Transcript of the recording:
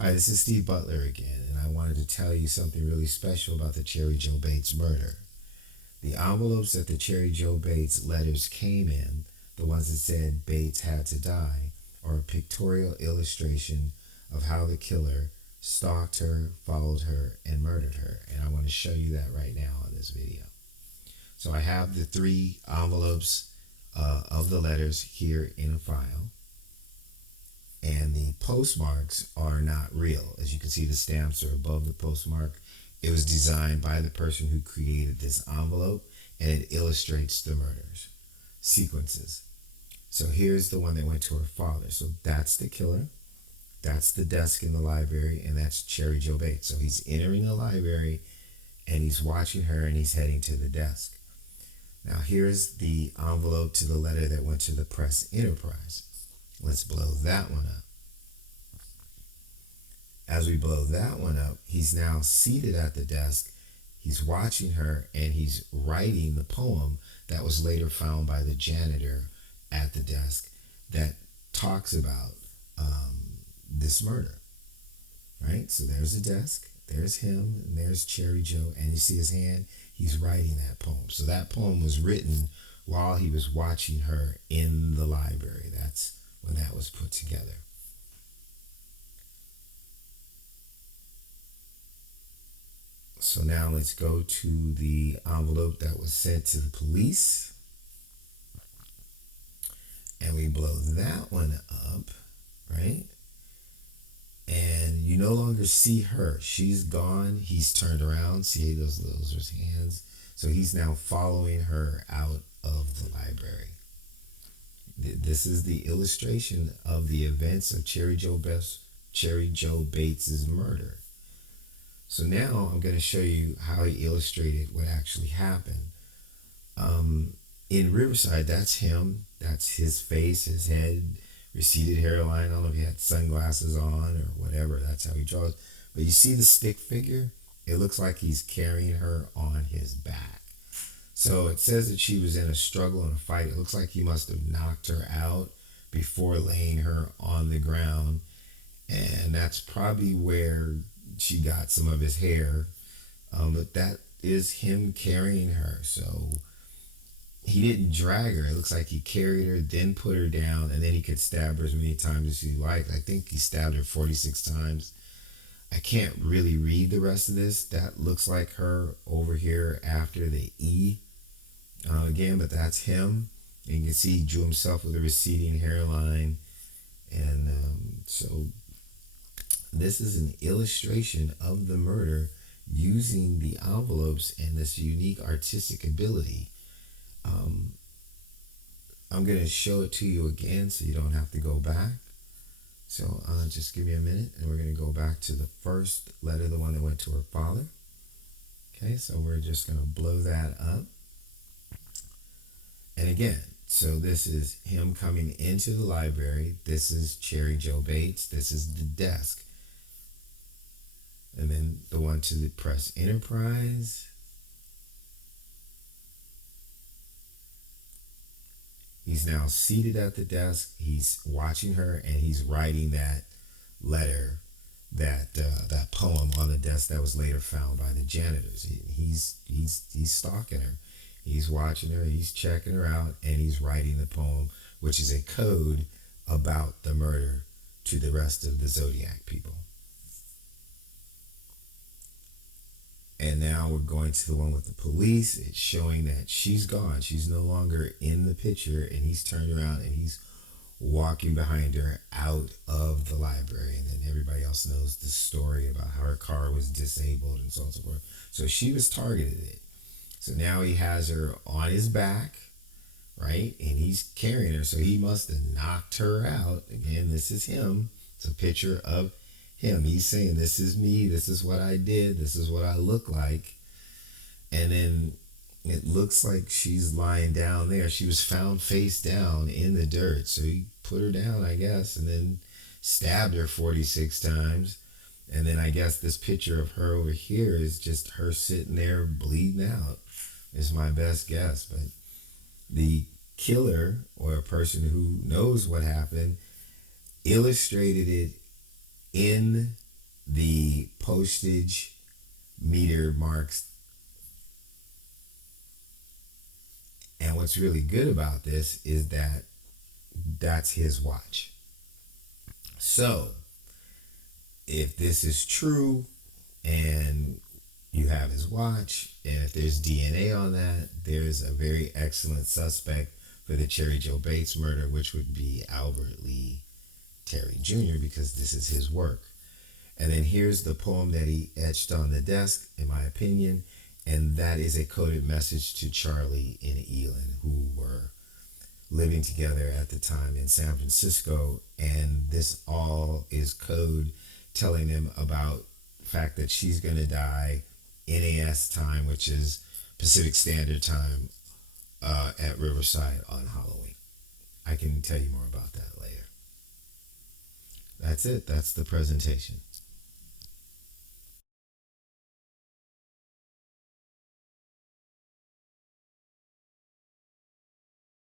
Hi, this is Steve Butler again, and I wanted to tell you something really special about the Cheri Jo Bates murder. The envelopes that the Cheri Jo Bates letters came in, the ones that said Bates had to die, are a pictorial illustration of how the killer stalked her, followed her, and murdered her. And I want to show you that right now in this video. So I have the three envelopes of the letters here in a file. And the postmarks are not real. As you can see, the stamps are above the postmark. It was designed by the person who created this envelope, and it illustrates the murders sequences. So here's the one that went to her father. So that's the killer. That's the desk in the library, and that's Cheri Jo Bates. So he's entering the library, and he's watching her, and he's heading to the desk. Now here's the envelope to the letter that went to the press enterprise. Let's blow that one up. As we blow that one up, he's now seated at the desk. He's watching her and he's writing the poem that was later found by the janitor at the desk that talks about this murder. Right? So there's the desk, there's him, and there's Cheri Jo, and you see his hand, he's writing that poem. So that poem was written while he was watching her in the library. That's when that was put together. So now let's go to the envelope that was sent to the police. And we blow that one up, right? And you no longer see her. She's gone. He's turned around. See those are hands. So he's now following her out of the library. This is the illustration of the events of Cheri Jo Bates' murder. So now I'm going to show you how he illustrated what actually happened. In Riverside, that's him. That's his face, his head, receded hairline. I don't know if he had sunglasses on or whatever. That's how he draws. But you see the stick figure? It looks like he's carrying her on his back. So it says that she was in a struggle and a fight. It looks like he must have knocked her out before laying her on the ground. And that's probably where she got some of his hair. But that is him carrying her. So he didn't drag her. It looks like he carried her, then put her down, and then he could stab her as many times as he liked. I think he stabbed her 46 times. I can't really read the rest of this. That looks like her over here after the E. Again, but that's him. And you can see he drew himself with a receding hairline. And so this is an illustration of the murder using the envelopes and this unique artistic ability. I'm going to show it to you again so you don't have to go back. So just give me a minute and we're going to go back to the first letter, the one that went to her father. Okay, so we're just going to blow that up. And again, so this is him coming into the library. This is Cheri Jo Bates. This is the desk. And then the one to the press enterprise. He's now seated at the desk. He's watching her and he's writing that letter, that poem on the desk that was later found by the janitors. He's stalking her. He's watching her, he's checking her out, and he's writing the poem, which is a code about the murder to the rest of the Zodiac people. And now we're going to the one with the police. It's showing that she's gone. She's no longer in the picture, and he's turned around and he's walking behind her out of the library. And then everybody else knows the story about how her car was disabled and so on and so forth. So she was targeted. So now he has her on his back, right? And he's carrying her. So he must have knocked her out. Again, this is him. It's a picture of him. He's saying, this is me. This is what I did. This is what I look like. And then it looks like she's lying down there. She was found face down in the dirt. So he put her down, I guess, and then stabbed her 46 times. And then I guess this picture of her over here is just her sitting there bleeding out, is my best guess. But the killer, or a person who knows what happened, illustrated it in the postage meter marks. And what's really good about this is that that's his watch. So, if this is true and you have his watch, and if there's DNA on that, there's a very excellent suspect for the Cheri Jo Bates murder, which would be Albert Lee Terry Jr., because this is his work. And then here's the poem that he etched on the desk, in my opinion, and that is a coded message to Charlie and Elin, who were living together at the time in San Francisco. And this all is code telling them about the fact that she's going to die NAS time, which is Pacific Standard Time, at Riverside on Halloween. I can tell you more about that later. That's it. That's the presentation.